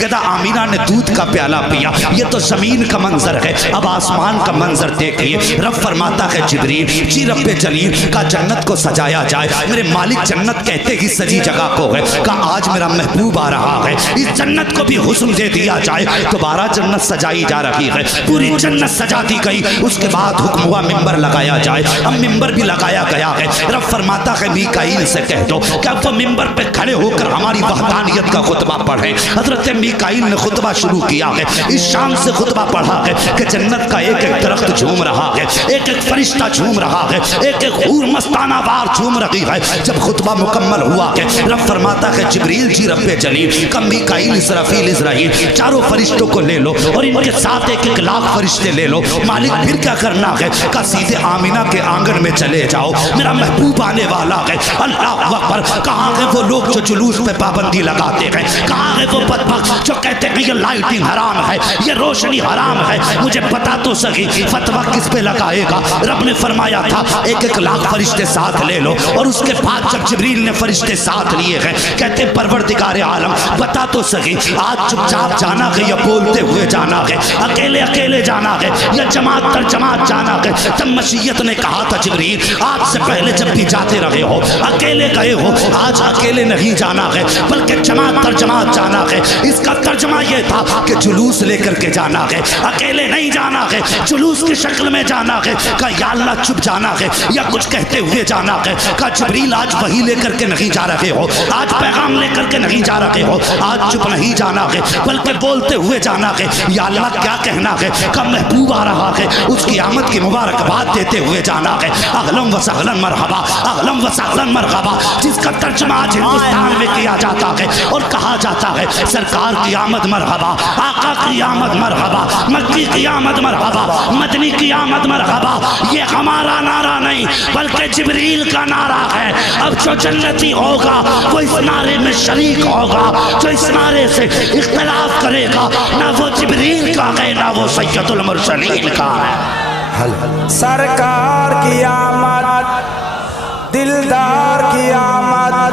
سیدہ آمینہ نے دودھ کا پیالہ پیا. یہ تو زمین کا منظر ہے. اب آسمان کا منظر دیکھئے. رب فرماتا ہے جبریل جی رب جلیل کا جنت کو سجایا جائے. میرے مالک جنت کہتے ہی سجی جگہ کو ہے. کہا آج میرا محبوب آ رہا ہے, اس جنت کو بھی حسن دے دیا جائے. دوبارہ جنت سجائی جا رہی ہے. پوری جنت سجا دی گئی. اس کے بعد حکم ہوا ممبر لگایا جائے. اب ممبر بھی لگایا گیا ہے. رب فرماتا ہے میکائیل سے کہہ دو کہ اب وہ ممبر پہ کھڑے ہو کر ہماری وحدانیت کا خطبہ پڑھیں. حضرت میکائیل نے خطبہ شروع کیا ہے. اس شان سے خطبہ پڑھا ہے کہ جنت کا ایک ایک درخت جھوم رہا ہے, ایک ایک فرشتہ جھوم رہا ہے, ایک ایک حور مستانہ بار جھوم رہی ہے. جب خطبہ مکمل ہوا ہے رب فرماتا ہے جبریل جی رب جلیل کا میکائیل اسرافیل اسرائیل چاروں فرشتوں کو لے لو اور ان کے ساتھ ایک ایک لاکھ فرشتے لے لو. مالک پھر کیا کرنا ہے؟ کہ سیدھے آمینہ کے آنگن میں چلے جاؤ, میرا محبوب آنے والا ہے. اللہ اکبر. کہاں ہے وہ لوگ جو جلوس پہ پابندی لگاتے ہیں؟ کہاں ہے وہ بدبخت جو کہتے ہیں یہ لائٹنگ حرام ہے, یہ روشنی حرام ہے؟ مجھے پتا تو سکی فتویٰ کس پہ لگائے گا. رب نے فرمایا تھا ایک ایک لاکھ فرشتے ساتھ لے لو. اور اس کے بعد جب جبریل نے فرشتے ساتھ لیے ہیں کہتے پروردگار عالم بتا تو سکی آج چپ چاپ جانا ہے یا بولتے ہوئے جانا ہے, اکیلے اکیلے جانا ہے یا جماعت در جماعت جانا ہے؟ تب مشیت نے کہا تھا جبریل آج سے پہلے جب بھی جاتے رہے ہو اکیلے گئے ہو, آج اکیلے نہیں جانا ہے بلکہ جماعت در جماعت جانا ہے. اس کا ترجمہ یہ تھا کہ جلوس لے کر کے جانا ہے, اکیلے نہیں جانا ہے, جلوس کی شکل میں جانا ہے. کہ یا اللہ چپ جانا ہے یا کچھ کہتے ہوئے جانا ہے. کہ جبریل آج وحی لے کر کے نہیں جا رہے ہو, آج پیغام لے کر کے نہیں جا رہے ہو, آج چپ نہیں جانا ہے بلکہ بولتے ہوئے جانا ہے. یا اللہ کیا کہنا ہے؟ کہ محبوب آ رہا ہے, اس کی آمد کی مبارکباد دیتے ہوئے جانا ہے. اہلاً و سہلاً مرحبا, اہلاً و سہلاً مرحبا, جس کا ترجمہ آج ہندوستان میں کیا جاتا ہے اور کہا جاتا ہے سرکار کی آمد مرحبا, آقا کی آمد مرحبا, مکی کی آمد مرحبا, مدنی کی آمد مرحبا. یہ ہمارا نعرہ نہیں بلکہ جبریل کا نعرہ ہے. اب جو جنتی ہوگا وہ اس نعرے میں شریک ہوگا. جو اس نعرے سے اختلاف کرے گا نہ وہ جبریل کا ہے نہ وہ سید المرسلین کا ہے. سرکار کی آمد, دلدار کی آمد,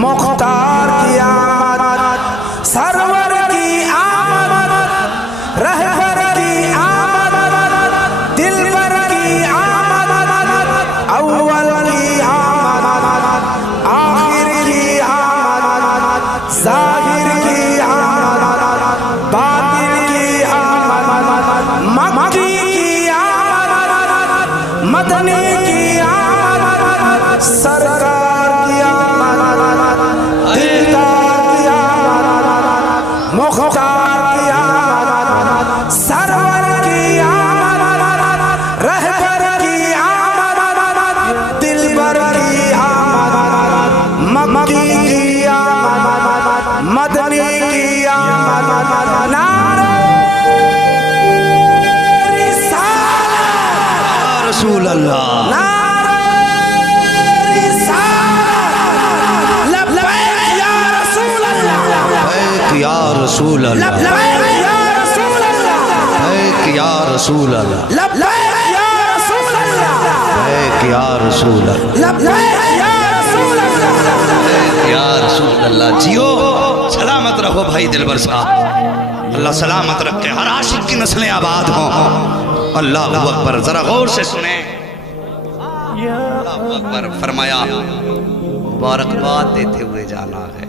مختار کی آمد, سرور کی آمد, رہبر کی آمد, دلبر کی آمد, اول کی آمد, آخر کی آمد, ظاہر کی آمد, باطن کی آمد, مکی کی آمد, مدنی کی آمد, سرکار کی آمد, دلدار کی آمد, مختار کی آمد, سرور کی آمد, رہبر کی آمد, دلبر کی آمد, مکی کی آمد, مدنی کی آمد. نعرہ رسالت, رسول اللہ, نعرہ رسالت, لبیک یا رسول اللہ, لبیک یا رسول اللہ, لبیک یا رسول اللہ, لبیک یا رسول اللہ, لبیک یا رسول اللہ, لبیک یا رسول اللہ, لبیک یا رسول اللہ. لبیک یا رسول اللہ. جیو سلامت رہو بھائی دلبر صاحب, اللہ سلامت رکھے, ہر عاشق کی نسلیں آباد ہوں. اللہ اکبر. ذرا غور سے سنیں. اللہ اکبر. فرمایا مبارکباد دیتے ہوئے جانا ہے.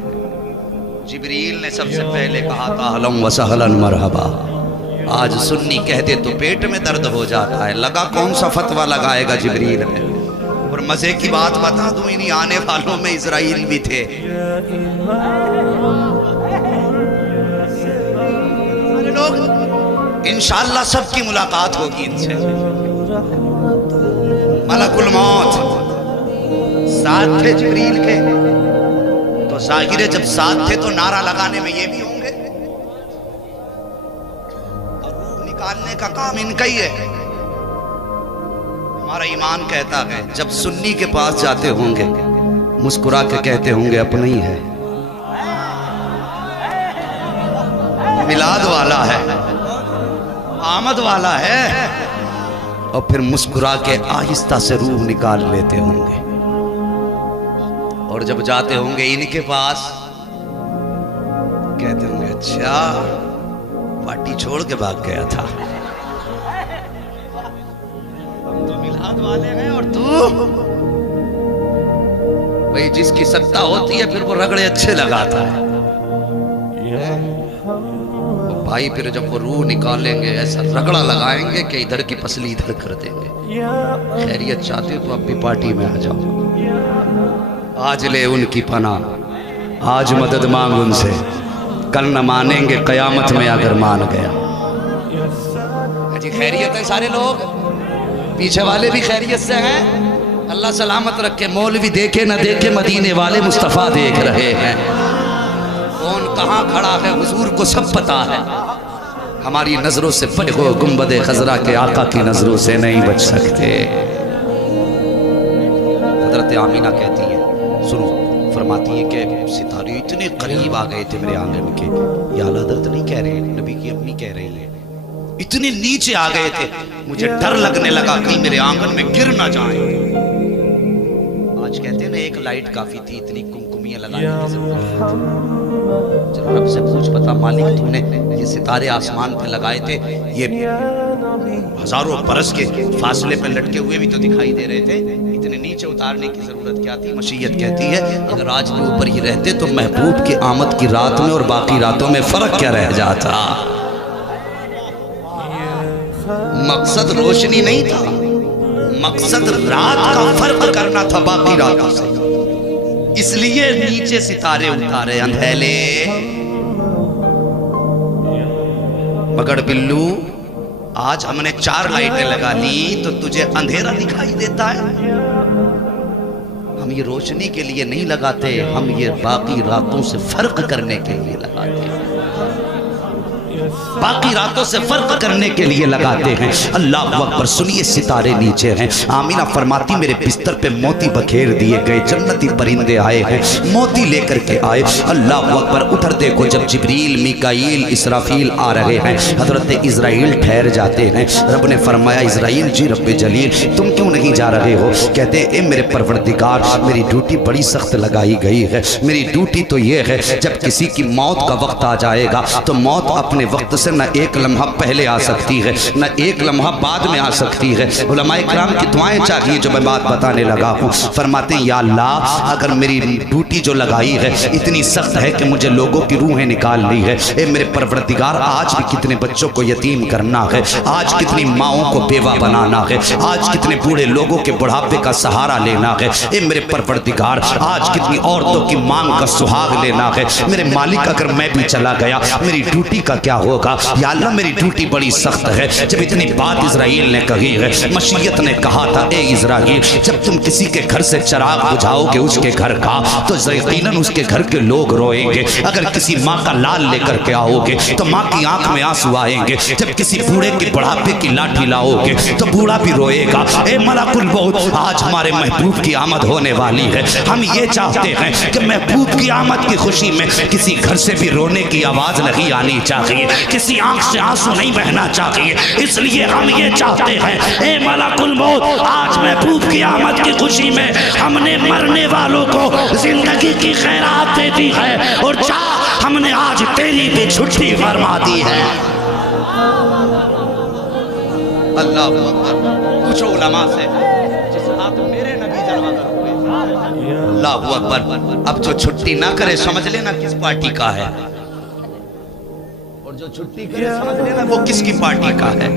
جبریل نے سب سے پہلے کہا تھا اہلاً و سہلاً مرحبا. آج سنی کہتے تو پیٹ میں درد ہو جاتا ہے. لگا کون سا فتویٰ لگائے گا جبریل ہے. اور مزے کی بات بتا دوں, انہی آنے والوں میں اسرائیل بھی تھے. لوگ انشاءاللہ سب کی ملاقات ہوگی ان سے. ملک الموت ساتھ تھے جبریل کے, تو ظاہر ہے جب ساتھ تھے تو نعرہ لگانے میں یہ بھی ہوں گے, اور روح نکالنے کا کام ان کا ہی ہے. ہمارا ایمان کہتا ہے جب سنی کے پاس جاتے ہوں گے مسکرا کے کہتے ہوں گے اپنا ہی ہے, میلاد والا ہے, آمد والا ہے, اور پھر مسکرا کے آہستہ سے روح نکال لیتے ہوں گے. اور جب جاتے ہوں گے ان کے پاس کہتے ہوں گے اچھا پارٹی چھوڑ کے بھاگ گیا تھا. ہم تو میلاد والے ہیں اور تو بھئی جس کی سکتا ہوتی ہے پھر وہ رگڑے اچھے لگاتا ہے. بھائی پھر جب وہ روح نکالیں گے ایسا رگڑا لگائیں گے کہ ادھر کی پسلی ادھر کر دیں گے. خیریت چاہتے ہو تو اب بھی پارٹی میں آ جاؤ. آج لے ان کی پناہ, آج مدد مانگ ان سے, کل نہ مانیں گے قیامت میں اگر مان گیا. جی خیریت ہے سارے لوگ, پیچھے والے بھی خیریت سے ہیں, اللہ سلامت رکھے. مولوی دیکھے نہ دیکھے مدینے والے مصطفیٰ دیکھ رہے ہیں. کون کہاں کھڑا ہے حضور کو سب پتا ہے. ہماری نظروں سے بچ ہو, گنبد خضرا کے آقا کی نظروں سے نہیں بچ سکتے. حضرت آمینہ کہتی ہے, سنو, فرماتی ہے کہ ستارے اتنے قریب آ گئے تھے میرے آنگن کے. یا اعلیٰ حضرت نہیں کہہ رہے, نبی کی اپنی کہہ رہی ہے. اتنے نیچے آ گئے تھے, مجھے ڈر لگنے لگا کہیں میرے آنگن میں گر نہ جائیں. آج کہتے ہیں نا ایک لائٹ کافی تھی, اتنی کمکمیاں لگانے کی ضرورت تھی. چلو رب سے پوچھ بتا مالک تم نے یہ ستارے آسمان پہ لگائے تھے, یہ ہزاروں برس کے فاصلے پہ لٹکے ہوئے بھی تو دکھائی دے رہے تھے, اتنے نیچے اتارنے کی ضرورت کیا تھی؟ مشیت کہتی ہے اگر آج بھی اوپر ہی رہتے تو محبوب کی آمد کی رات میں اور باقی راتوں میں فرق کیا رہ جاتا. مقصد روشنی نہیں تھا, مقصد رات کا فرق کرنا تھا باقی راتوں سے. اس لیے نیچے ستارے اتارے اندھیلے. مگر بلو آج ہم نے 4 لائٹیں لگا لی تو تجھے اندھیرا دکھائی دیتا ہے. ہم یہ روشنی کے لیے نہیں لگاتے, ہم یہ باقی راتوں سے فرق کرنے کے لیے لگاتے ہیں. باقی راتوں سے فرق کرنے کے لیے لگاتے ہیں. اللہ اکبر. سنیے ستارے نیچے ہیں. آمینہ فرماتی میرے بستر پہ موتی بکھیر دیے گئے, جنتی پرندے آئے ہیں, موتی لے کر کے آئے. اللہ اکبر. ادھر دیکھو جب جبریل, میکائیل, اسرافیل آ رہے ہیں, حضرت اسرائیل ٹھہر جاتے ہیں. رب نے فرمایا اسرائیل جی رب جلیل تم کیوں نہیں جا رہے ہو؟ کہتے ہیں اے میرے پروردگار میری ڈیوٹی بڑی سخت لگائی گئی ہے. میری ڈیوٹی تو یہ ہے جب کسی کی موت کا وقت آ جائے گا تو موت اپنے وقت سے نہ ایک لمحہ پہلے آ سکتی ہے نہ ایک لمحہ بعد میں آ سکتی ہے. علماء کرام کی دعائیں چاہیے جو میں بات بتانے لگا ہوں. فرماتے ہیں یا اللہ اگر میری ڈیوٹی جو لگائی ہے اتنی سخت ہے کہ مجھے لوگوں کی روحیں نکال لی ہے, اے میرے پروردگار آج بھی کتنے بچوں کو یتیم کرنا ہے, آج کتنی ماؤں کو بیوہ بنانا ہے, آج کتنے بوڑھے لوگوں کے بڑھاپے کا سہارا لینا ہے. اے میرے پروردگار آج کتنی عورتوں کی مانگ کا سہاگ لینا ہے. میرے مالک اگر میں بھی چلا گیا میری ڈیوٹی کا کیا ہوگا؟ یا اللہ میری ڈیوٹی بڑی سخت ہے. جب اتنی بات اسرائیل نے کہی ہے, مشیت نے کہا تھا اے اسرائیل جب تم کسی کے گھر سے چراغ بجھاؤ گے اس کے گھر کا تو یقیناً اس کے گھر کے لوگ روئیں گے. اگر کسی ماں کا لال لے کر کے آؤ گے تو ماں کی آنکھ میں آنسو آئیں گے. جب کسی بوڑھے کے بڑھاپے کی لاٹھی لاؤ گے تو بوڑھا بھی روئے گا. اے ملک الموت آج ہمارے محبوب کی آمد ہونے والی ہے. ہم یہ چاہتے ہیں کہ محبوب کی آمد کی خوشی میں کسی گھر سے بھی رونے کی آواز نہیں آنی چاہیے, کسی آنکھ سے آنسو نہیں بہنا چاہیے. اس لیے ہم یہ چاہتے ہیں اے ملک الموت آج محبوب کی آمد کی خوشی میں ہم نے مرنے والوں کو زندگی کی خیرات دے دی ہے اور چاہ ہم نے آج تیری بھی چھٹی فرما دی ہے. اللہ اکبر. پوچھو علماء سے جس رات میرے نبی جلوہ گر ہوئے. اللہ اکبر. اب جو چھٹی نہ کرے سمجھ لینا کس پارٹی کا ہے, اور جو چھٹی کرے سمجھ لینا وہ کس کی پارٹی کا ہے.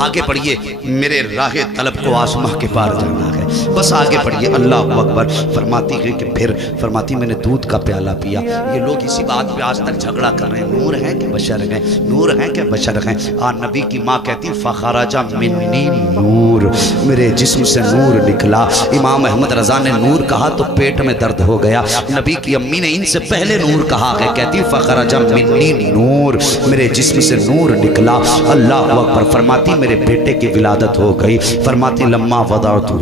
آگے پڑھئے میرے راہ طلب کو آسماں کے پار جانا ہے. بس آگے پڑھئے. اللہ اکبر. فرماتی ہے کہ پھر فرماتی میں نے دودھ کا پیالہ پیا. یہ لوگ اسی بات پہ آج تک جھگڑا کر رہے ہیں, نور ہیں کہ بشر ہیں, نور ہیں کہ بشر ہیں. نبی کی ماں کہتی فخرج منی نور, میرے جسم سے نور نکلا. امام احمد رضا نے نور کہا تو پیٹ میں درد ہو گیا. نبی کی امی نے ان سے پہلے نور کہا ہے, کہتی فخرج منی نور, میرے جسم سے نور نکلا. اللہ اکبر. فرماتی میرے بیٹے کی ولادت ہو گئی. فرماتی لما وضعتہ,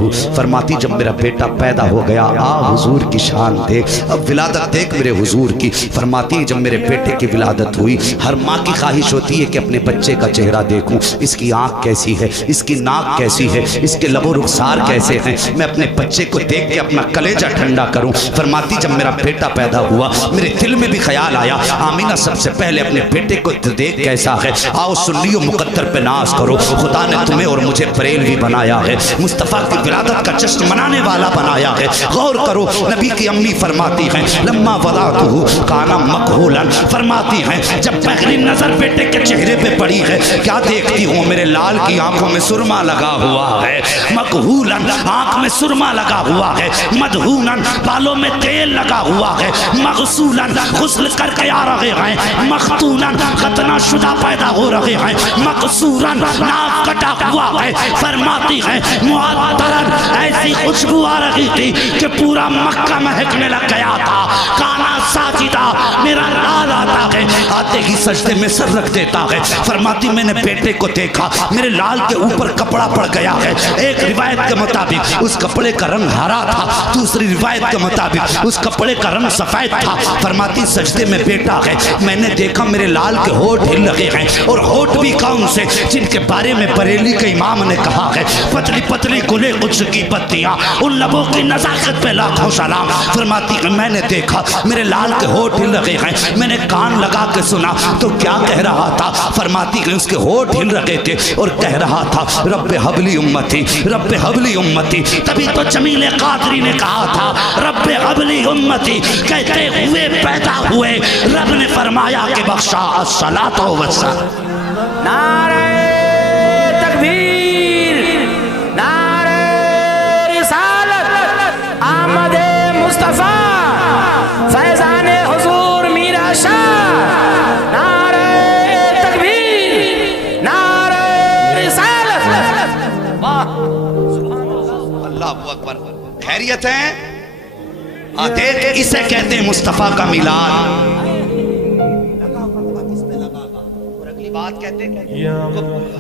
فرماتی جب میرا بیٹا پیدا ہو گیا آ حضور کی شان دیکھ، اب ولادت دیکھ میرے حضور کی۔ فرماتی جب میرے بیٹے کی ولادت ہوئی، ہر ماں کی خواہش ہوتی ہے کہ اپنے بچے کا چہرہ دیکھوں، اس کی آنکھ کیسی ہے، اس کی ناک کیسی ہے، اس کے لب و رخسار کیسے ہیں، میں اپنے بچے کو دیکھ کے اپنا کلیجہ ٹھنڈا کروں۔ فرماتی جب میرا بیٹا پیدا ہوا میرے دل میں بھی خیال آیا آمینہ سب سے پہلے اپنے بیٹے کو دیکھ کیسا ہے، آؤ سنیو مقدر پہ ناز کرو، خدا نے تمہیں اور مجھے بریلوی بنایا ہے، مصطفیٰ کی ولادت کا جشن منانے والا بنایا ہے۔ غور کرو نبی کی امی فرماتی ہیں لما وضعتہ کان مکحولا، فرماتی ہیں جب پہلی نظر بیٹے کے چہرے پہ پڑی ہے کیا دیکھتی ہوں، میرے لال کی آنکھوں میں سرما لگا ہوا ہے، مکحولا آنکھ میں سرما لگا ہوا ہے، مدہونا بالوں میں تیل لگا ہوا ہے، مغسولا غسل کر کے آ رہے ہیں، مختونا ختنہ شدہ پیدا ہو رہے ہیں، مقصورا ناک کٹا ہوا ہے۔ فرماتی ہیں معطرن ایسی خوشبو آ رہی تھی کہ پورا مکہ مہکنے لگ گیا تھا، کانا ساجدہ میرا لال آتا ہے آتے ہی سجدے میں سر رکھ دیتا ہے۔ فرماتی میں نے بیٹے کو دیکھا میرے لال کے اوپر کپڑا پڑ گیا ہے، ایک روایت کے مطابق اس کپڑے کا رنگ ہرا تھا، دوسری روایت کے مطابق اس کپڑے کا رنگ سفید تھا۔ فرماتی سجدے میں بیٹا ہے، میں نے دیکھا میرے لال کے ہونٹ ہل رہے ہیں، اور ہونٹ بھی کون سے، جن کے بارے میں بریلی کے امام نے کہا ہے پتلی پتلی گلے قدس کی پتیاں، ان لبوں کی نزاکت پہ لاکھوں سلام۔ فرماتی کہ میں نے دیکھا میرے لال کے ہونٹ ہل رہے ہیں، میں نے کان لگا کے سنا تو کیا کہہ رہا تھا، فرماتی کہ اس کے ہونٹ ہل رہے تھے اور کہہ رہا تھا رب حبلی امتی، رب حبلی امتی۔ تبھی تو جمیل قادری نے کہا تھا رب حبلی امتی، کہتے ہوئے پیدا ہوئے رب نے فرمایا کہ بخشا الصلاۃ والسلام۔ نعرہ تکبیر، نعرہ رسالت، آمد مصطفیٰ، فیضان حضور میرا شاہ، نعرہ تکبیر، نعرہ رسالت۔ اللہ اکبر، خیریت ہے؟ دیکھ اسے کہتے ہیں مصطفیٰ کا میلاد۔ بات کہتے ہیں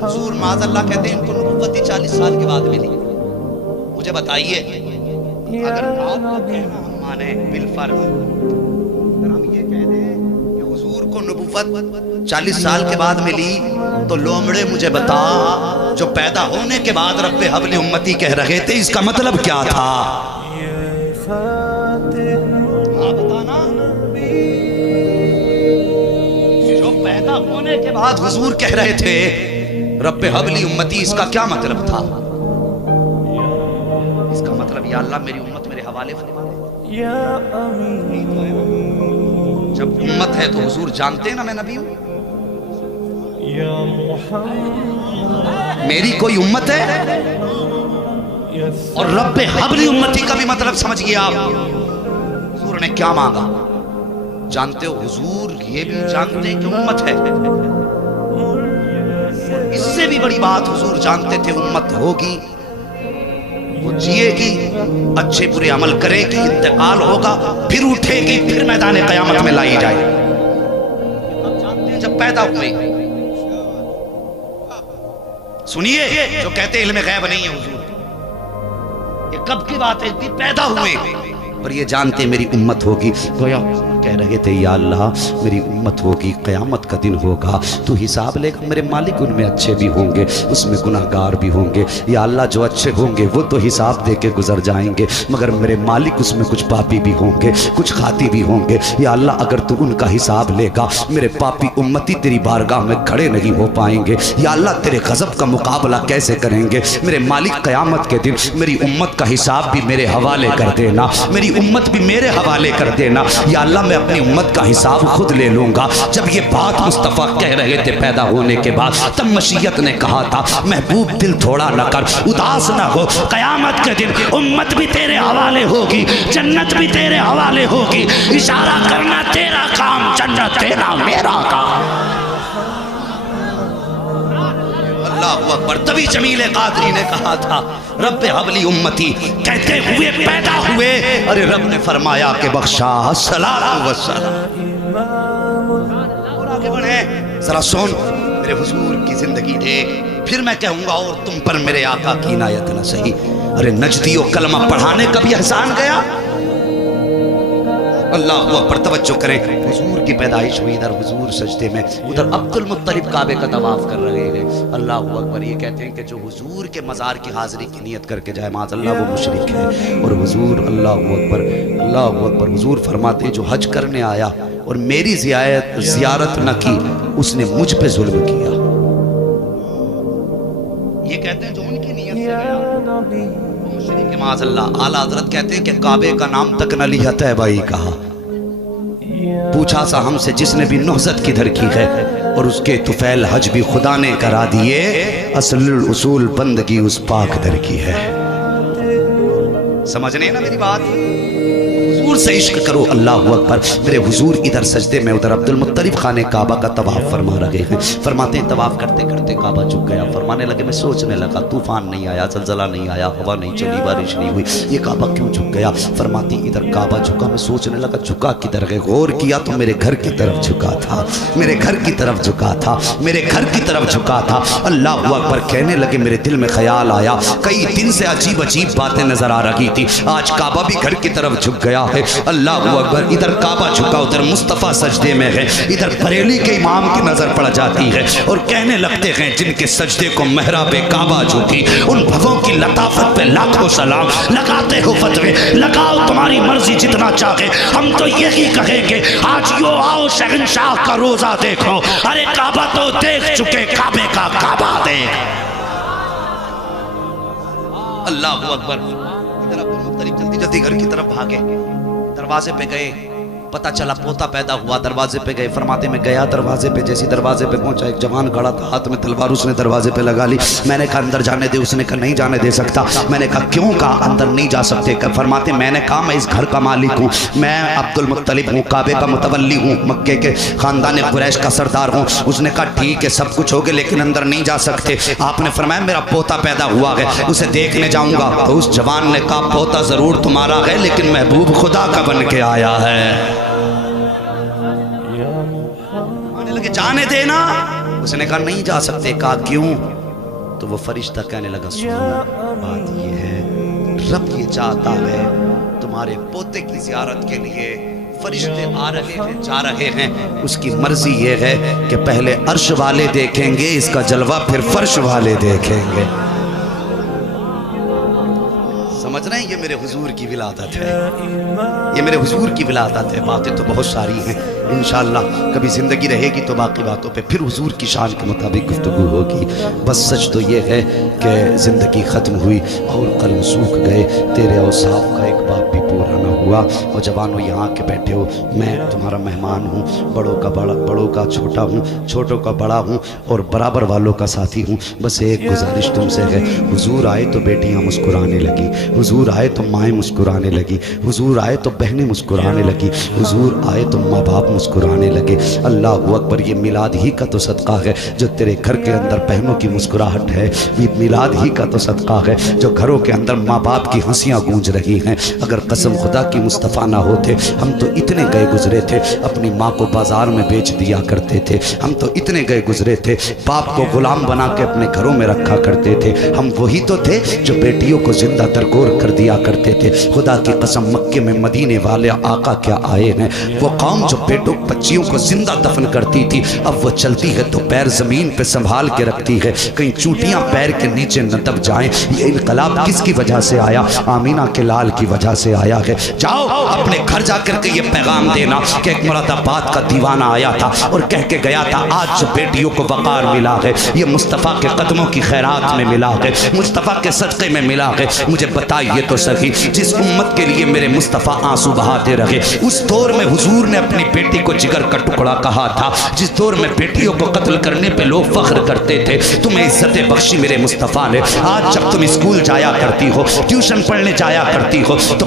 حضور معاذ اللہ کہتے ہیں ان کو نبوت 40 سال کے بعد ملی۔ مجھے بتائیے اگر آپ کا کہنا ہم مانے بالفرض، اگر ہم یہ کہہ دیں کہ حضور کو نبوت 40 سال کے بعد ملی تو لومڑے مجھے بتا جو پیدا ہونے کے بعد رب حبلی امتی کہہ رہے تھے اس کا مطلب کیا تھا؟ بتانا پیدا ہونے کے بعد حضور کہہ رہے تھے رب حبلی امتی، اس کا کیا مطلب تھا؟ اس کا مطلب یا اللہ میری امت میرے حوالے فرما دے۔ جب امت ہے تو حضور جانتے ہیں نا میں نبی ہوں، میری کوئی امت ہے، اور رب حبلی امتی کا بھی مطلب سمجھ گیا آپ۔ حضور نے کیا مانگا جانتے ہو؟ حضور یہ بھی جانتے کہ امت ہے، اس سے بھی بڑی بات حضور جانتے تھے امت ہوگی، وہ جیے گی، اچھے برے عمل کرے گی، انتقال ہوگا، پھر اٹھے گی، پھر میدان قیامت میں لائی جائے گی۔ جانتے ہیں جب پیدا ہوئے، سنیے جو کہتے علم غیب نہیں ہے حضور، یہ کب کی بات ہے؟ پیدا ہوئے اور یہ جانتے میری امت ہوگی۔ گویا کہہ رہے تھے یا اللہ میری امت ہوگی، قیامت کا دن ہوگا، تو حساب لے گا، میرے مالک ان میں اچھے بھی ہوں گے، اس میں گناہگار بھی ہوں گے، یا اللہ جو اچھے ہوں گے وہ تو حساب دے کے گزر جائیں گے، مگر میرے مالک اس میں کچھ پاپی بھی ہوں گے، کچھ خاطی بھی ہوں گے، یا اللہ اگر تو ان کا حساب لے گا میرے پاپی امتی تیری بارگاہ میں کھڑے نہیں ہو پائیں گے، یا اللہ تیرے غضب کا مقابلہ کیسے کریں گے؟ میرے مالک قیامت کے دن میری امت کا حساب بھی میرے حوالے کر دینا، میری امت بھی میرے حوالے کر دینا، یا اللہ میں اپنی امت کا حساب خود لے لوں گا۔ جب یہ بات مصطفیٰ کہہ رہے تھے پیدا ہونے کے بعد، تب مشیت نے کہا تھا محبوب دل تھوڑا نہ کر، اداس نہ ہو، قیامت کے دن امت بھی تیرے حوالے ہوگی، جنت بھی تیرے حوالے ہوگی، اشارہ کرنا تیرا کام، جنت تیرا میرا کام۔ اللہ اکبر۔ تبھی جمیل قادری نے کہا تھا رب حبلی امتی، کہتے ہوئے پیدا ہوئے، ارے رب نے فرمایا کہ بخشا الصلاۃ والسلام۔ آگے بڑھے، ذرا سن میرے حضور کی زندگی دیکھ، پھر میں کہوں گا اور تم پر میرے آقا کی عنایت نہ سہی۔ ارے نجدی و کلمہ پڑھانے کا بھی احسان گیا. اللہ اکبر. توجہ کریں, حضور کی پیدائش ہوئی, ادھر حضور سجدے میں, ادھر عبد المطلب کعبے کا طواف کر رہے ہیں. اللہ اکبر. یہ کہتے ہیں کہ جو حضور کے مزار کی حاضری کی نیت کر کے جائے معاذ اللہ وہ مشرک ہے. اور حضور اللہ اکبر, اللہ اکبر, حضور فرماتے ہیں جو حج کرنے آیا اور میری زیارت نہ کی اس نے مجھ پہ ظلم کیا. یہ کہتے ہیں جو ان کی نیت سے گیا مشرک معاذ اللہ. اعلیٰ حضرت کہتے ہیں کہ کعبے کا نام تک نہ لیا طیبہ ہی کہا. پوچھا سا ہم سے جس نے بھی نہضت کدھر کی ہے, اور اس کے طفیل حج بھی خدا نے کرا دیے, اصل الاصول بندگی اس پاک در کی ہے. سمجھ رہے ہیں نا میری بات؟ حضور سے عشق کرو. اللہ اکبر. میرے حضور ادھر سجدے میں, ادھر عبد المطلب خانے کعبہ کا طواف فرما رہے ہیں. فرماتے ہیں طواف کرتے کرتے کعبہ جھک گیا. فرمانے لگے میں سوچنے لگا طوفان نہیں آیا, زلزلہ نہیں آیا, ہوا نہیں چلی, بارش نہیں ہوئی, یہ کعبہ کیوں جھک گیا؟ فرماتی ادھر کعبہ جھکا, میں سوچنے لگا جھکا کدھر ہے. غور کیا تو میرے گھر کی طرف جھکا تھا, میرے گھر کی طرف جھکا تھا, میرے گھر کی طرف جھکا تھا. اللہ اکبر. کہنے لگے میرے دل میں خیال آیا, کئی دن سے عجیب عجیب باتیں نظر آ رہی تھی, آج کعبہ بھی گھر کی طرف جھک گیا ہے. اللہ اکبر. ادھر کعبہ جھکا, ادھر مصطفیٰ سجدے میں ہے, ادھر بریلی کے امام کی نظر پڑ جاتی ہے, اور کہنے لگتے ہیں جن کے سجدے کو محراب کعبہ جھکی ان بھگوں کی لطافت پہ لاکھوں سلام. لگاتے ہو فتوے, لگاؤ تمہاری مرضی جتنا چاہے, ہم تو یہی کہیں گے آج یو آؤ شہنشاہ کا روزہ دیکھو. ارے کعبہ تو دیکھ چکے, کعبے کا کعبہ دیکھ. اللہ اکبر. ادھر عبد المطلب جلدی جلدی گھر کی طرف بھاگے, دروازے پہ گئے, پتہ چلا پوتا پیدا ہوا. دروازے پہ گئے, فرماتے میں گیا دروازے پہ, جیسی دروازے پہ پہنچا ایک جوان کھڑا تھا, ہاتھ میں تلوار, اس نے دروازے پہ لگا لی. میں نے کہا اندر جانے دے, اس نے کہا نہیں جانے دے سکتا. میں نے کہا کیوں؟ کہا اندر نہیں جا سکتے. فرماتے میں نے کہا میں اس گھر کا مالک ہوں, میں عبد المطلب ہوں, کعبے کا متولی ہوں, مکے کے خاندان قریش کا سردار ہوں. اس نے کہا ٹھیک ہے سب کچھ ہوگے لیکن اندر نہیں جا سکتے. آپ نے فرمایا میرا پوتا پیدا ہوا ہے, اسے دیکھنے جاؤں گا. تو اس جوان نے کہا پوتا ضرور تمہارا ہے لیکن محبوب خدا کا بن کے آیا ہے. لگے جانے دینا, اس نے کہا نہیں جا سکتے. کہا کیوں؟ تو وہ فرشتہ کہنے لگا سنو بات یہ ہے, رب یہ چاہتا ہے تمہارے پوتے کی زیارت کے لیے فرشتے آ رہے ہیں جا رہے ہیں, اس کی مرضی یہ ہے کہ پہلے عرش والے دیکھیں گے اس کا جلوہ, پھر فرش والے دیکھیں گے. سمجھ رہے ہیں؟ یہ میرے حضور کی ولادت ہے, یہ میرے حضور کی ولادت ہے. باتیں تو بہت ساری ہیں, انشاءاللہ کبھی زندگی رہے گی تو باقی باتوں پہ پھر حضور کی شان کے مطابق گفتگو ہوگی. بس سچ تو یہ ہے کہ زندگی ختم ہوئی اور قلم سوکھ گئے, تیرے اوصاف کا ایک باب بھی پورا نہ ہوا. اور جوانوں یہاں کے بیٹھے ہو, میں تمہارا مہمان ہوں, بڑوں کا بڑا, بڑوں کا چھوٹا ہوں, چھوٹوں کا بڑا ہوں, اور برابر والوں کا ساتھی ہوں. بس ایک گزارش تم سے ہے, حضور آئے تو بیٹیاں مسکرانے لگی, حضور آئے تو مائیں مسکرانے لگی, حضور آئے تو بہنیں مسکرانے لگی, حضور آئے تو ماں باپ مسکرانے لگے. اللہ اکبر. یہ میلاد ہی کا تو صدقہ ہے جو تیرے گھر کے اندر بہنوں کی مسکراہٹ ہے, یہ میلاد ہی کا تو صدقہ ہے جو گھروں کے اندر ماں باپ کی ہنسیاں گونج رہی ہیں. اگر قسم خدا کی مصطفیٰ نہ ہوتے ہم تو اتنے گئے گزرے تھے, اپنی ماں کو بازار میں بیچ دیا کرتے تھے, ہم تو اتنے گئے گزرے تھے, باپ کو غلام بنا کے اپنے گھروں میں رکھا کرتے تھے. ہم وہی تو تھے جو بیٹیوں کو زندہ درگور کر دیا کرتے تھے. خدا کی قسم مکے میں مدینے والے آقا کیا آئے ہیں, وہ قوم جو بیٹوں بچیوں کو زندہ دفن کرتی تھی اب وہ چلتی ہے تو پیر زمین پہ سنبھال کے رکھتی ہے, کہیں چوٹیاں پیر کے نیچے نہ دب جائیں. یہ انقلاب کس کی وجہ سے آیا؟ آمینہ کے لال کی وجہ سے آیا ہے. جاؤ اپنے گھر جا کر کے یہ پیغام دینا کہ ایک مراد آباد کا دیوانہ آیا تھا اور کہہ کے گیا تھا آج جو بیٹیوں کو وقار ملا ہے یہ مصطفیٰ کے قدموں کی خیرات میں ملا ہے, مصطفیٰ کے صدقے میں ملا ہے. مجھے بتائیے تو صحیح, جس امت کے لیے میرے مصطفیٰ آنسو بہاتے رہے, اس دور میں حضور نے اپنی بیٹی کو جگر کا ٹکڑا کہا تھا, جس دور میں بیٹیوں کو قتل کرنے پہ لوگ فخر کرتے تھے, تمہیں عزت بخشی میرے مصطفیٰ نے. آج جب تم اسکول جایا کرتی ہو, ٹیوشن پڑھنے جایا کرتی ہو, تو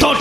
2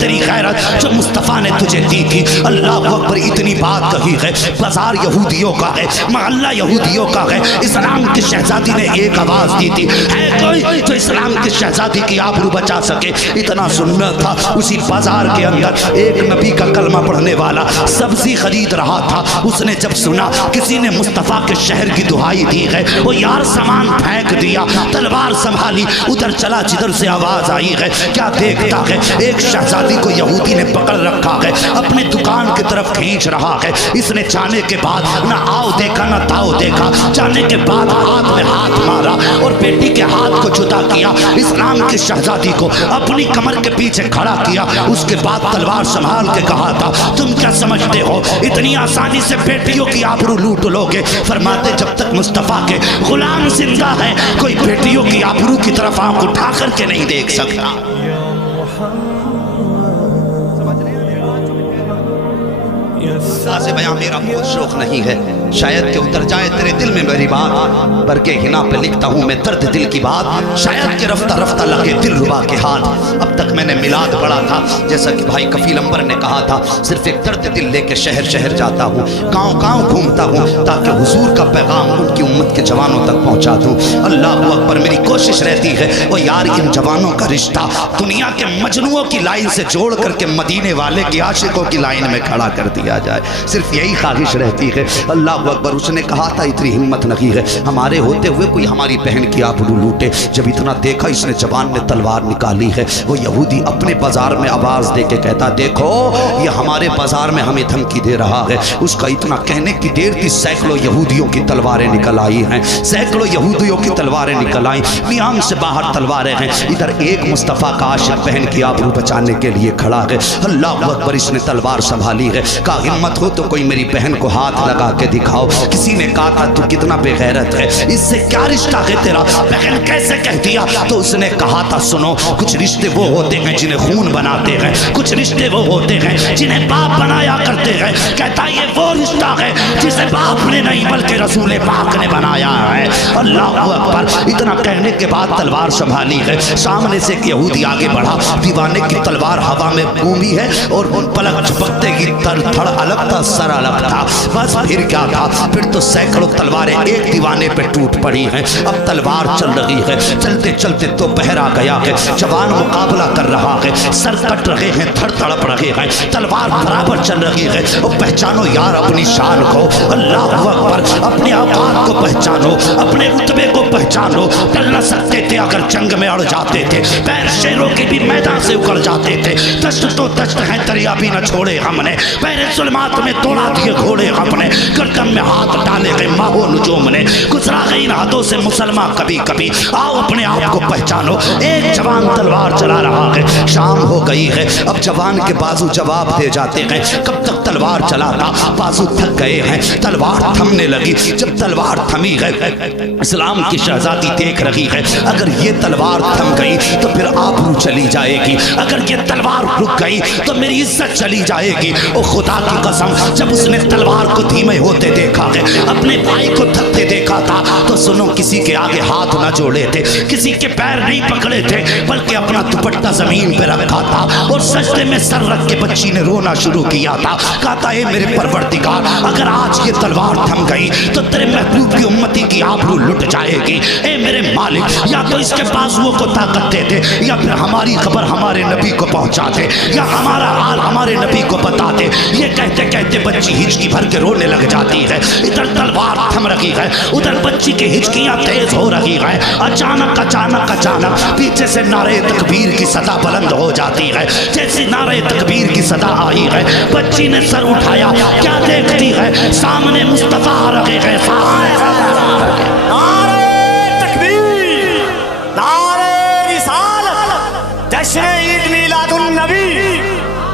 تیری غیرت جو مصطفیٰ نے تجھے دی تھی. اللہ اکبر. اتنی بات کہی ہے. بازار یہودیوں کا ہے, محلہ یہودیوں کا ہے. اسلام کی شہزادی نے ایک آواز دی تھی, ہے کوئی جو اسلام کی شہزادی کی آبرو بچا سکے؟ اتنا سننا تھا. اسی بازار کے اندر ایک نبی کا کلمہ پڑھنے والا سبزی خرید رہا تھا. اس نے جب سنا کسی نے مصطفیٰ کے شہر کی دہائی دی ہے, وہ یار سامان پھینک دیا, تلوار سنبھالی, ادھر چلا جدھر سے آواز آئی ہے. کیا دیکھتا ہے؟ ایک شہزادی کو یہودی نے پکڑ رکھا ہے, اپنے دکان کی طرف کھینچ رہا ہے. اس نے جانے کے بعد نہ آؤ دیکھا نہ تاؤ دیکھا. جانے کے بعد ہاتھ میں ہاتھ مارا اور بیٹی کے ہاتھ کو جدا کیا. اسلام کی شہزادی کو اپنی کمر کے پیچھے کھڑا کیا. اس کے بعد تلوار سنبھال کے کہا تھا, تم کیا سمجھتے ہو اتنی آسانی سے بیٹیوں کی آبرو لوٹ لو گے؟ فرماتے جب تک مصطفیٰ کے غلام زندہ ہے کوئی بیٹیوں کی آبرو کی طرف آنکھ اٹھا کر کے نہیں دیکھ سکتا. سے بیان میرا بہت شوق نہیں ہے, شاید کہ اتر جائے تیرے دل میں میری بات. برگے ہنا پہ لکھتا ہوں میں درد دل کی بات, شاید کہ رفتہ رفتہ لگے دل ربا کے ہاتھ. اب تک میں نے میلاد پڑھا تھا, جیسا کہ بھائی کفیل انور نے کہا تھا, صرف ایک درد دل لے کے شہر شہر جاتا ہوں, گاؤں گاؤں گھومتا ہوں تاکہ حضور کا پیغام ان کی امت کے جوانوں تک پہنچا دوں. اللہ اکبر. میری کوشش رہتی ہے وہ یار ان جوانوں کا رشتہ دنیا کے مجنوؤں کی لائن سے جوڑ کر کے مدینے والے کی عاشقوں کی لائن میں کھڑا کر دیا جائے. صرف یہی خواہش رہتی ہے. اللہ اکبر. اس نے کہا تھا اتنی ہمت نہیں ہے ہمارے ہوتے ہوئے کوئی ہماری بہن کی آبرو لوٹے. جب اتنا دیکھا اس نے جوان نے تلوار نکالی ہے. وہ یہودی اپنے بازار میں آواز دے کے کہتا, دیکھو یہ ہمارے بازار میں ہمیں دھمکی دے رہا ہے. اس کا اتنا کہنے کی دیر تھی سینکڑوں یہودیوں کی تلواریں نکل آئی ہیں, سینکڑوں یہودیوں کی تلواریں نکل آئیں. نیام سے باہر تلواریں ہیں. ادھر ایک مصطفیٰ کا عاشق بہن کی آبرو بچانے کے لیے کھڑا ہے. اللہ اکبر. اس نے تلوار سنبھالی ہے. کہا ہمت ہو تو کوئی میری بہن کو ہاتھ لگا کے دکھاؤ. کسی نے کہا تھا تو کتنا بے غیرت ہے, اس سے کیا رشتہ ہے تیرا, بہن کیسے کہہ دیا؟ تو اس نے کہا تھا سنو, کچھ رشتے وہ ہوتے ہیں جنہیں خون بناتے ہیں, کچھ رشتے وہ ہوتے ہیں جنہیں باپ بنایا کرتے ہیں. کہتا یہ وہ رشتہ ہے جسے باپ نے نہیں بلکہ رسول پاک نے بنایا ہے. اللہ اکبر. اتنا کہنے کے بعد تلوار سنبھالی ہے. سامنے سے ایک یہودی آگے بڑھا, دیوانے کی تلوار ہوا میں گھومی ہے اور پلک جھپکتے ہی تھڑ الگ تھا, سر الگ تھا. بس پھر کیا تھا, پھر تو سینکڑوں تلواریں ایک دیوانے پہ ٹوٹ پڑی ہیں. اب تلوار چل رہی ہے. چلتے چلتے تو پہرا گیا ہے. جوان مقابلہ کر رہا ہے, سر کٹ رہے ہیں, دھڑ تڑپ رہے ہیں. تلوار برابر چل رہی ہے. اور پہچانو یار اپنی شان کو. اللہ اکبر. اپنے اوقات کو پہچانو, اپنے رتبے کو پہچانو. ٹل نہ سکتے تھے اگر جنگ میں اڑ جاتے تھے, پیر شیروں کے بھی میدان سے اکڑ جاتے تھے. دشت تو دشت ہے دریا بھی نہ چھوڑے ہم نے, پہلے ظلمات میں توڑا دیے گھوڑے ہم نے. گردن میں ہاتھ ڈالے گئے ماہو نجوم نے, گزرا گئی ان ہاتھوں سے مسلمان کبھی کبھی. آؤ اپنے آپ کو پہچانو. ایک جوان تلوار چلا رہا ہے. شام ہو گئی ہے. اب جوان کے بازو جواب دے جاتے ہیں. کب تک تلوار چلاتا, بازو تھک گئے ہیں. تلوار تھمنے لگی. جب تلوار تھمی ہے, اسلام کی شہزادی دیکھ رہی ہے اگر یہ تلوار تھم گئی تو پھر آبرو چلی جائے گی, اگر یہ تلوار رک گئی تو میری عزت چلی جائے گی. او خدا کی قسم, جب اس نے تلوار کو دھیمے ہوتے دیکھا ہے, اپنے بھائی کو تھکتے دیکھا تھا, تو سنو کسی کے آگے ہاتھ نہ جوڑے تھے, کسی کے پیر نہیں پکڑے تھے, بلکہ اپنا دوپٹہ زمین پہ رکھا تھا اور سجدے میں سر رکھ کے بچی نے رونا شروع کیا تھا. کہتا اے میرے پروردگار, اگر آج یہ تلوار تھم گئی تو تیرے محبوب کی امتی کی آبرو لٹ جائے گی. اے میرے مالک, یا تو اس کے بازوؤں کو طاقت دے دے, یا پھر ہماری خبر ہمارے نبی کو پہنچا دے, یا ہمارا حال ہمارے نبی کو بتا دے. یہ کہتے کہتے بچی ہچکی بھر کے رونے لگ جاتی ہے. ادھر تلوار تھم رہی ہے, ادھر بچی کی ہچکیاں تیز ہو رہی ہیں. اچانک اچانک اچانک پیچھے سے نعرے تکبیر کی صدا بلند ہو جاتی ہے. جیسی نعرے تکبیر کی صدا آئی ہے, بچی نے سر اٹھایا. کیا دیکھتی ہے, سامنے مصطفیٰ آ رہے ہیں. جشن عید میلاد النبی,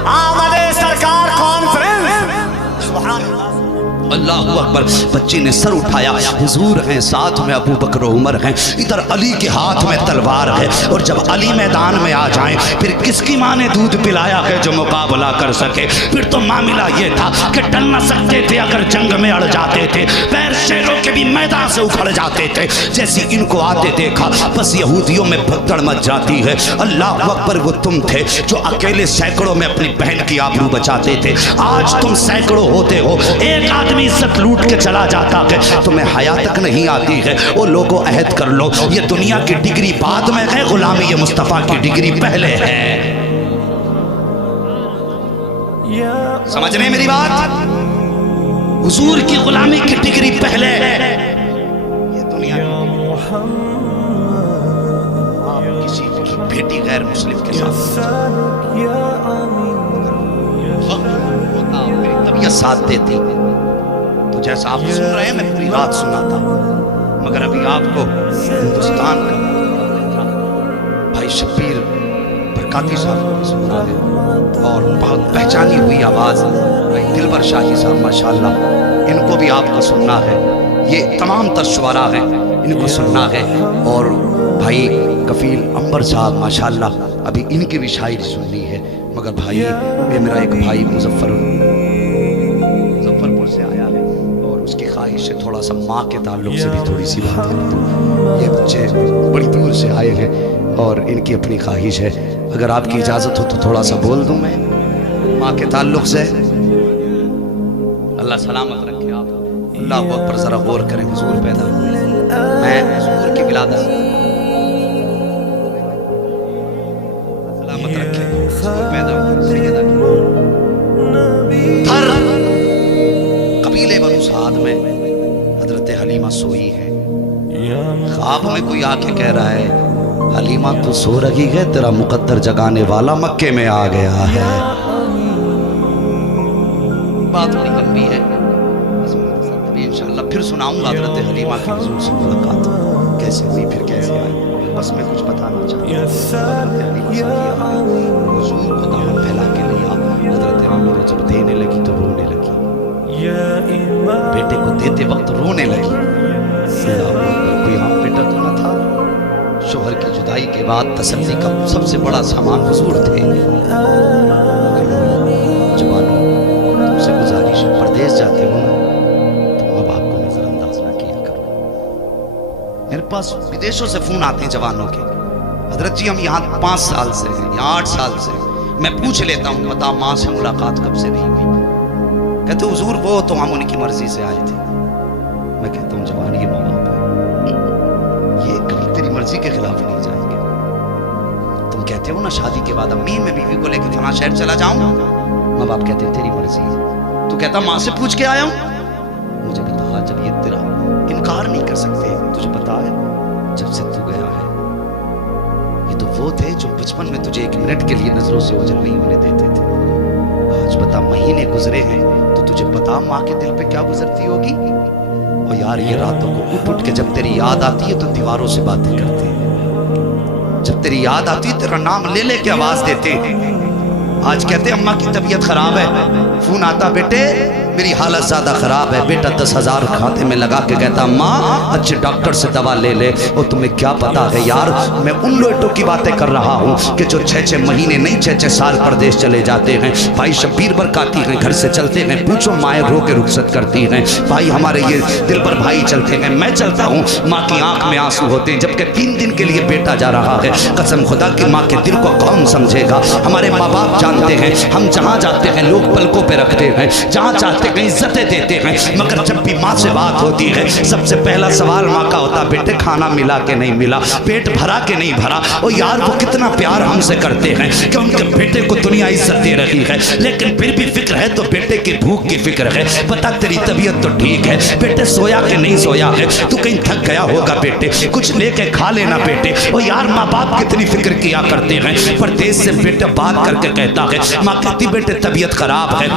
آمد سرکار کانفرنس. سبحان اللہ. اللہ اکبر. بچی نے سر اٹھایا, حضور ہیں, ساتھ میں ابو بکر و عمر ہیں, ادھر علی کے ہاتھ میں تلوار ہے, اور جب علی میدان میں آ جائیں پھر کس کی ماں نے دودھ پلایا ہے جو مقابلہ کر سکے؟ پھر تو معاملہ یہ تھا کہ ٹل نہ سکتے تھے, اگر جنگ میں اڑ جاتے تھے پیر شیروں کے بھی میدان سے اکھڑ جاتے تھے. جیسی ان کو آتے دیکھا بس یہودیوں میں بھگدڑ مچ جاتی ہے. اللہ اکبر, وہ تم تھے جو اکیلے سینکڑوں میں اپنی بہن کی آبرو بچاتے تھے. آج تم سینکڑوں ہوتے ہو, ایک آدمی عزت لوٹ کے چلا جاتا ہے, تمہیں حیا تک نہیں آتی ہے. وہ لوگوں عہد کر لو, یہ دنیا کی ڈگری بعد میں ہے, غلامی مصطفیٰ کی ڈگری پہلے ہے. سمجھ رہے ہیں میری بات؟ حضور کی غلامی کی ڈگری پہلے ہے. یہ دنیا کسی کی بیٹی غیر مسلم کے ساتھ میری طبیعت ساتھ دیتی تو جیسا آپ سن رہے ہیں میں پوری رات سنا تھا, مگر ابھی آپ کو ہندوستان کا بھائی شبیر برکاتی صاحب کو سنا دے, اور بہت پہچانی ہوئی آواز بھائی دلبر شاہی صاحب ماشاءاللہ, ان کو بھی آپ کو سننا ہے. یہ تمام تر شعراء ہیں, ان کو سننا ہے. اور بھائی کفیل عنبر صاحب ماشاءاللہ, ابھی ان کی بھی شاعری سننی ہے. مگر بھائی یہ میرا ایک بھائی مظفر پور سے آیا ہے, اور اس کی خواہش ہے تھوڑا سا ماں کے تعلق سے بھی تھوڑی سی بات کریں. یہ بچے بڑی دور سے آئے ہیں اور ان کی اپنی خواہش ہے, اگر آپ کی اجازت ہو تو تھوڑا سا بول دوں میں ماں کے تعلق سے. اللہ سلامت رکھے آپ. اللہ اکبر, ذرا غور کریں, حضور پیدا ہوئے, میں حضور کی ولادت سلامت رکھے, حضور پیدا ہوئے تھر قبیلے بنو سعد میں حضرت حلیمہ سوئی ہے. خواب میں کوئی آ کے کہہ رہا ہے حلیمہ تو سو رہی ہے, تیرا مقدر جگانے والا مکے میں آ گیا ہے. بات بڑی لمبی ہے, انشاءاللہ پھر سناؤں گا حضرت حلیمہ کی حضور سے ملاقات کیسے ہوئی, پھر کیسے آئی. بس میں کچھ بتانا چاہتا ہوں. حضور کو دامن پھیلا کے لیا, حضرت عامر جب دینے لگی تو رونے لگی, بیٹے کو دیتے وقت رونے لگی. کوئی عام بیٹا تو نہ تھا. شوہر کی جدائی کے بعد تسلی کا سب سے بڑا سامان حضور تھے. جوانوں تم سے گزارش ہے, پردیس جاتے ہو نا تو ماں باپ کو نظر انداز نہ کیا کرو. میرے پاس بدیشوں سے فون آتے ہیں جوانوں کے, حضرت جی ہم یہاں 5 سال سے ہیں یا 8 سال سے. میں پوچھ لیتا ہوں بتا ماں سے ملاقات کب سے نہیں ہوئی؟ کہتے حضور وہ تو ہم ان کی مرضی سے آئے تھے. میں کہتا ہوں جوان یہ ماں باپ ہے, یہ کبھی تیری مرضی کے خلاف نہیں جائیں گے. تم کہتے ہو نا شادی کے بعد امی میں بیوی کو لے کے فلاں شہر چلا جاؤں, ماں باپ کہتے ہیں تیری مرضی ہے. تو کہتا ماں سے پوچھ کے آیا ہوں. مجھے بتا جب یہ تیرا انکار نہیں کر سکتے, تجھے پتا ہے جب سے تو گیا ہے یہ تو وہ تھے جو بچپن میں تجھے 1 منٹ کے لیے نظروں سے اوجھل نہیں ہونے دیتے تھے. آج بتا مہینے گزرے ہیں تو تجھے پتا ماں کے دل پہ کیا گزرتی ہوگی. اور یار یہ راتوں کو اٹھ کے جب تیری یاد آتی ہے تو دیواروں سے باتیں کرتے ہیں, جب تیری یاد آتی ہے تیرا نام لے لے کے آواز دیتے ہیں. آج کہتے ہیں اماں کی طبیعت خراب ہے, فون آتا بیٹے میری حالت زیادہ خراب ہے, بیٹا 10,000 کھاتے میں لگا کے کہتا ماں اچھے ڈاکٹر سے دوا لے لے. اور تمہیں کیا پتا ہے یار میں ان لوٹوں کی باتیں کر رہا ہوں کہ جو 6 مہینے نہیں 6 سال پردیش چلے جاتے ہیں. بھائی شبیر برکاتی ہیں گھر سے چلتے ہیں, پوچھو مائیں رو کے رخصت کرتی ہیں. بھائی ہمارے یہ دل پر بھائی چلتے ہیں, میں چلتا ہوں ماں کی آنکھ میں آنسو ہوتے ہیں جبکہ 3 دن کے لیے بیٹا جا رہا ہے. قسم خدا کی ماں کے دل کو کون سمجھے گا. ہمارے ماں باپ جانتے ہیں ہم جہاں جاتے ہیں لوگ پلکوں پہ رکھتے ہیں, جہاں چاہتے ہیں عزتیں دیتے ہیں, مگر جب بھی ماں سے بات ہوتی ہے سب سے پہلا سوال ماں کا ہوتا بیٹے کھانا ملا کہ نہیں ملا, پیٹ بھرا کہ نہیں بھرا. اور یار وہ کتنا پیار ہم سے کرتے ہیں کہ ان کے بیٹے کو دنیا عزت دے رہی ہے, لیکن پھر بھی فکر ہے تو بیٹے کی بھوک کی فکر ہے. بتا تیری طبیعت تو ٹھیک ہے, بیٹے سویا کہ نہیں سویا ہے, تو کہیں تھک گیا ہوگا بیٹے کچھ لے کے کھا لینا بیٹے. اور یار ماں باپ کتنی فکر کیا کرتے ہیں. پردیس سے بیٹا بات کر کے کہتا ہے ماں کہتی بیٹے طبیعت خراب ہے,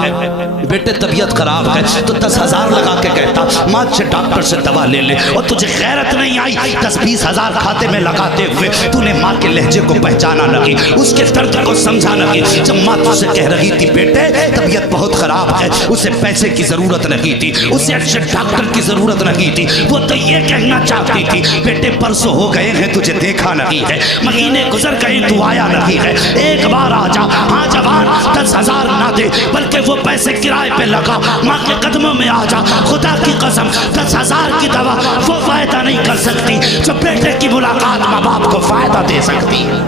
بیٹے طبیعت خراب ہے تو 10,000 لگا کے کہتا ماں سے ڈاکٹر سے دوا لے لے، اور تجھے غیرت نہیں آئی 10-20 ہزار کھاتے میں لگاتے ہوئے تو نے ماں کے لہجے کو پہچانا لگی، اس کے درد کو سمجھا لگی۔ جب ماں تجھ سے کہہ رہی تھی بیٹے طبیعت بہت خراب ہے، اسے پیسے کی ضرورت نہیں تھی، اسے اچھے ڈاکٹر کی ضرورت نہیں تھی، وہ تو یہ کہنا چاہتی تھی بیٹے پرسوں ہو گئے ہیں تجھے دیکھا نہیں ہے، مہینے گزر گئے تو آیا نہیں ہے، ایک بار آ جا۔ ہاں جوان 10,000 نہ دے بلکہ وہ پیسے کرائے پہ لگا، ماں کے قدموں میں آ جا، خدا کی قسم 10,000 کی دوا وہ فائدہ نہیں کر سکتی جو بیٹے کی ملاقات ماں باپ کو فائدہ دے سکتی ہے۔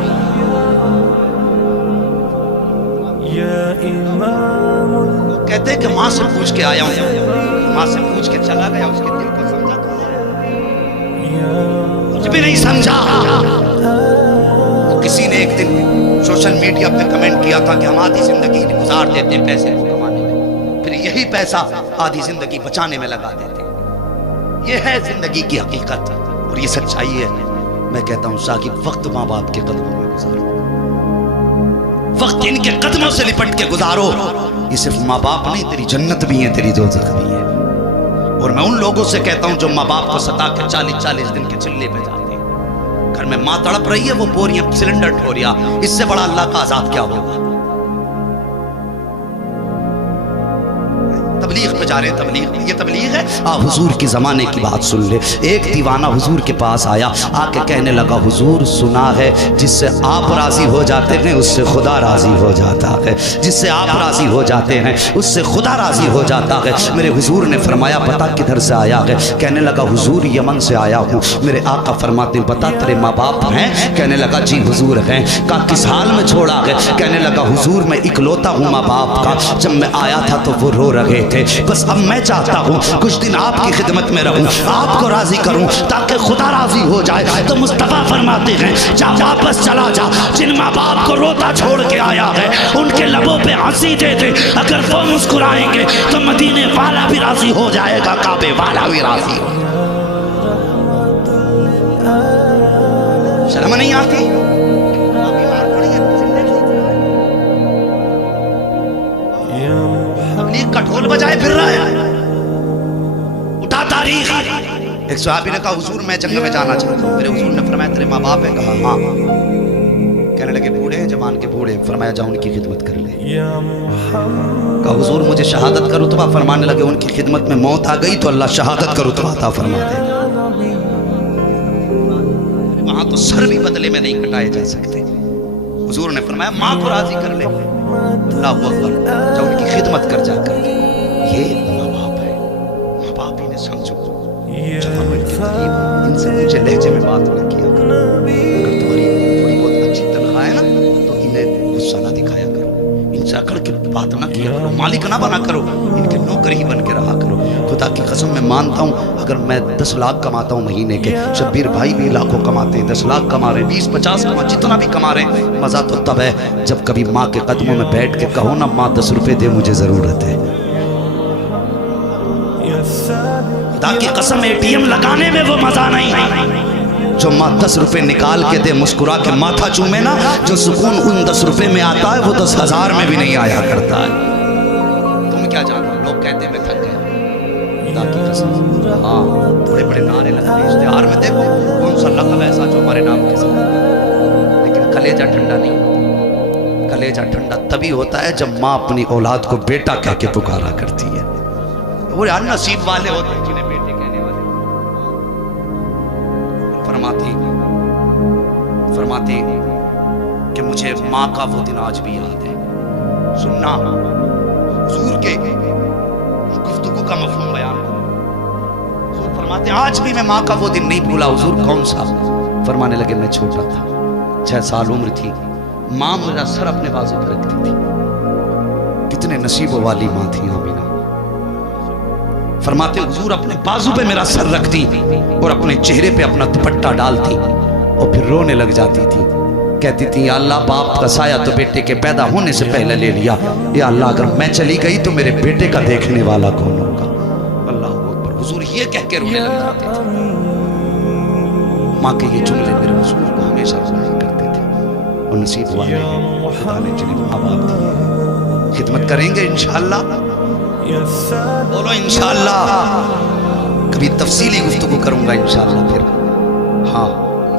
کہتے ہیں کہ ماں سے پوچھ کے آیا ہوں، ماں سے پوچھ کے چلا گیا، اس کے دل کو سمجھا کچھ بھی نہیں سمجھا۔ کسی نے ایک دن سوشل میڈیا پہ کمنٹ کیا تھا کہ ہم آدھی زندگی گزار دیتے ہیں پیسے کمانے میں، پھر یہی پیسہ آدھی زندگی بچانے میں لگا دیتے ہیں۔ یہ ہے زندگی کی حقیقت اور یہ سچائی ہے۔ میں کہتا ہوں ثاقب وقت ماں باپ کے قدموں میں گزارو، وقت ان کے قدموں سے لپٹ کے گزارو۔ یہ صرف ماں باپ نہیں، تیری جنت بھی ہے، تیری دوزخ بھی ہے۔ اور میں ان لوگوں سے کہتا ہوں جو ماں باپ کو ستا کے 40-40 دن کے چلے پہ جاتے ہیں، گھر میں ماں تڑپ رہی ہے، وہ بوریاں سلنڈر ڈھو رہا، اس سے بڑا اللہ کا عذاب کیا ہوگا؟ تبلیغ پہ جا رہے ہیں، تبلیغ یہ تبلیغ ہے۔ حضور کی زمانے کی بات سن لے، ایک دیوانہ حضور کے پاس آیا، آ کے کہنے لگا حضور سنا ہے جس سے آپ راضی ہو جاتے ہیں اس سے خدا راضی ہو جاتا ہے، جس سے آپ راضی ہو جاتے ہیں اس سے خدا راضی ہو جاتا ہے۔ میرے حضور نے فرمایا پتہ کدھر سے آیا ہے؟ کہنے لگا حضور یمن سے آیا ہوں۔ میرے آقا فرماتے ہیں پتہ تیرے ماں باپ ہیں؟ کہنے لگا جی حضور ہیں۔ کہا کس حال میں چھوڑا ہے؟ کہنے لگا حضور میں اکلوتا ہوں ماں باپ کا، جب میں آیا تھا تو وہ رو رہے تھے، بس اب میں چاہتا ہوں کچھ دن آپ کی خدمت میں رہوں، آپ کو راضی کروں تاکہ خدا راضی ہو جائے۔ تو مصطفیٰ فرماتے ہیں جا واپس چلا جا، جن ماں باپ کو روتا چھوڑ کے آیا ہے ان کے لبوں پہ ہنسی دے دے، اگر وہ مسکرائیں گے تو مدینے والا بھی راضی ہو جائے گا، کعبے والا بھی راضی ہو۔ شرم نہیں آتی؟ کا ڈھول بجائے پھر رہا ہے، اٹھا تاریخ۔ ایک صحابی نے کہا حضور میں جنگ میں جانا چاہتا ہوں۔ میرے حضور نے فرمایا تیرے ماں باپ ہیں؟ کہا ہاں۔ کہنے لگے بوڑھے ہیں جوان کے بوڑھے؟ فرمایا جا ان کی خدمت کر لے۔ کہا حضور مجھے شہادت کا رتبہ؟ فرمانے لگے ان کی خدمت میں موت آ گئی تو اللہ شہادت کا رتبہ عطا فرما دے گا، وہاں تو سر بھی بدلے میں نہیں کٹائے جا سکتے۔ حضور نے فرمایا ماں کو راضی کر لے، اللہ اکبر، جا ان کی خدمت کر جا کر۔ یہ ماں باپ ہے، ماں باپ انہیں سمجھو، جب ہم ان کے قریب ان سے اونچے لہجے میں بات نہ کیا کرو، اگر تمہاری تھوڑی بہت اچھی تنخواہ ہے نا تو انہیں غصہ نہ دکھایا کرو، ان سے اکڑ کے بات نہ کیا کرو، مالک نہ بنا کرو، ان کے نوکر ہی بن کے رہا کرو۔ خدا کی قسم میں مانتا ہوں اگر میں 10 لاکھ کماتا ہوں مہینے کے، شبیر بھائی بھی لاکھوں کماتے ہیں، 10 لاکھ کما رہے ہیں، 20-50 کما، جتنا بھی کما رہے ہیں، مزہ تو تب ہے جب کبھی ماں کے قدموں میں بیٹھ کے کہو نا ماں 10 روپے دے مجھے ضرورت ہے۔ خدا کی قسم ATM لگانے میں وہ مزہ نہیں ہے جو ماں 10 روپے نکال کے دے، مسکرا کے ماتھا چومے نا، جو سکون ان 10 روپے میں آتا ہے وہ 10,000 میں بھی نہیں آیا کرتا ہے۔ تم کیا جانو، لوگ کہتے ہیں میں تھک گیا، خدا کی قسم ہاں بڑے بڑے نعرے لگتے ہیں، اشتہار میں دیکھو کون سا لقب ایسا جو ہمارے نام کے ساتھ ہے، لیکن کلیجہ ٹھنڈا نہیں ہوتا۔ کلیجہ ٹھنڈا تبھی ہوتا ہے جب ماں اپنی اولاد کو بیٹا کہہ کے پکارا کرتی ہے۔ وہ یار نصیب والے ہوتے ہیں جنہیں بیٹے کہنے والے۔ فرماتی کہ مجھے ماں کا وہ دن آج بھی یاد ہے۔ سننا حضور کے گفتگو کا مفہوم بیان کرو۔ حضور فرماتے ہیں آج بھی میں ماں کا وہ دن نہیں بھولا۔ حضور کون سا؟ فرمانے لگے میں چھوٹا تھا، 6 سال عمر تھی، ماں میرا سر اپنے بازو پر رکھتی تھی۔ کتنے نصیبوں والی ماں تھی آمینہ۔ فرماتے حضور اپنے بازو پہ میرا سر رکھتی اور اپنے چہرے پہ اپنا دوپٹہ ڈالتی اور پھر رونے لگ جاتی تھی، کہتی تھی یا اللہ باپ کا سایہ تو بیٹے کے پیدا ہونے سے پہلے لے لیا، یا اللہ اگر میں چلی گئی تو میرے بیٹے کا دیکھنے والا کون ہوگا؟ اللہ اکبر۔ حضور یہ کہہ کے رونے لگ جاتے تھے۔ ماں کے یہ جملے میرے حضور کو ہمیشہ رسائی کرتے تھے۔ اور نصیب والے خدا نے جنہیں ماں باپ دی، خدمت کریں گے انشاءاللہ بولو انشاءاللہ کبھی تفصیلی گفتگو کروں گا انشاءاللہ پھر. ہاں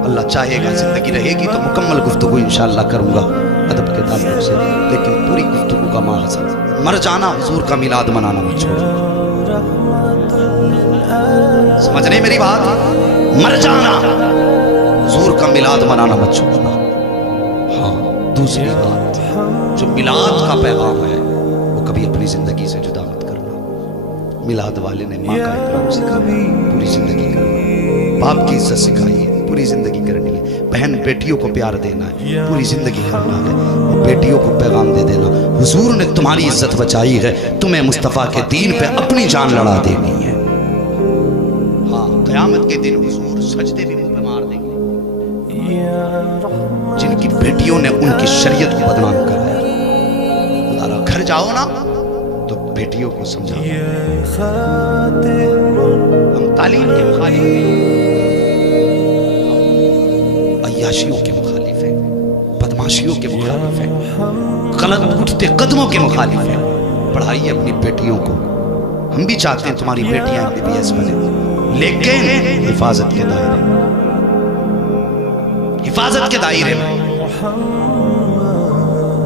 اللہ چاہے گا زندگی رہے گی تو مکمل گفتگو انشاءاللہ کروں گا ادب کے تعلق سے, لیکن پوری گفتگو کا ماحصل مر جانا حضور کا میلاد منانا مت چھوڑو. سمجھ رہے میری بات؟ مر جانا حضور کا میلاد منانا مت چھوڑنا. ہاں دوسری بات, جو میلاد کا پیغام ہے وہ کبھی اپنی زندگی سے جدا مت کرنا. میلاد والے نے ماں کا احترام سکھایا, پوری زندگی کرنا. باپ کی عزت سکھائی ہے, پوری زندگی کرنی ہے. بہن بیٹیوں کو پیار دینا ہے, پوری زندگی کرنا ہے. اور بیٹیوں کو پیغام دے دینا, حضور نے تمہاری عزت بچائی ہے, تمہیں مصطفیٰ کے دین پہ اپنی جان لڑا دینی ہے. ہاں قیامت کے دن حضور سجدے بھی منہ پہ مار دیں گے جن کی بیٹیوں نے ان کی شریعت کو بدنام کرایا. خدا گھر جاؤ نا تو بیٹیوں کو سمجھاؤ. ہم تعلیم کے مخالف ہیں, عیاشیوں کے مخالف ہیں, بدماشیوں کے مخالف ہیں, غلط اٹھتے قدموں کے مخالف ہیں. پڑھائیے اپنی بیٹیوں کو. ہم بھی چاہتے ہیں تمہاری بیٹیاں MBBS بنے, لیکن حفاظت کے دائرے میں, حفاظت کے دائرے میں.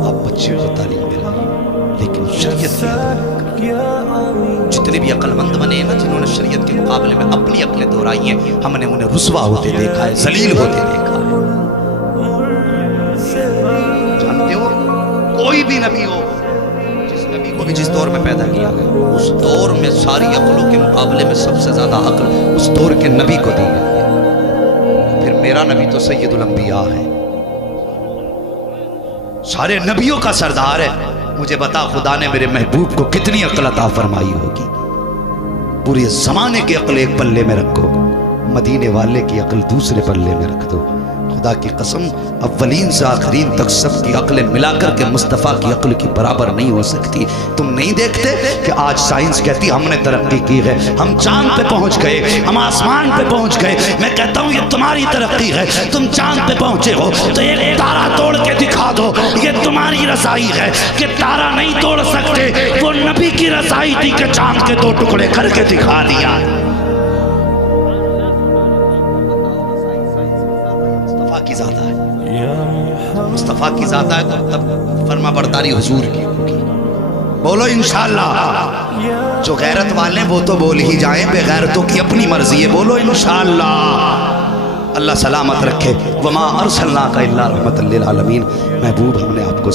آپ بچیوں کو تعلیم دلائیے لیکن شریعت کی عدالت. جتنے بھی عقل مند بنے نا, جنہوں نے شریعت کے مقابلے میں اپنی عقلیں دہرائی ہیں, ہم نے انہیں رسوا ہوتے دیکھا ہے, ذلیل ہوتے دیکھا ہے. جانتے ہو کوئی بھی نبی ہو, جس نبی کو بھی جس دور میں پیدا کیا گیا, اس دور میں ساری عقلوں کے مقابلے میں سب سے زیادہ عقل اس دور کے نبی کو دی گئی ہے. پھر میرا نبی تو سید الانبیاء ہے, سارے نبیوں کا سردار ہے. مجھے بتا خدا نے میرے محبوب کو کتنی عقل عطا فرمائی ہوگی. پورے زمانے کی عقل ایک پلے میں رکھو, مدینے والے کی عقل دوسرے پلے میں رکھ دو. خدا کی قسم اولین سے آخرین تک سب کی عقلیں ملا کر کے مصطفیٰ کی عقل کی برابر نہیں ہو سکتی. تم نہیں دیکھتے کہ آج سائنس کہتی ہم نے ترقی کی ہے, ہم چاند پہ پہنچ گئے, ہم آسمان پہ پہنچ گئے. میں کہتا ہوں یہ تمہاری ترقی ہے, تم چاند پہ پہنچے ہو تو ایک تارا توڑ کے دکھا دو, یہ تمہاری رسائی ہے. کہ تارا نہیں توڑ سکتے, وہ نبی کی رسائی تھی کہ چاند کے 2 ٹکڑے کر کے دکھا دیا. کی ذات ہے, مصطفیٰ کی ذات ہے, تو تب فرما برداری حضور کی ہوگی. بولو انشاءاللہ. جو غیرت والے وہ تو بول ہی جائیں, بے غیرتوں کی اپنی مرضی ہے. بولو انشاءاللہ. اللہ سلامت رکھے. وما ارسلناک الا رحمۃ للعالمین. محبوب ہم نے آپ کو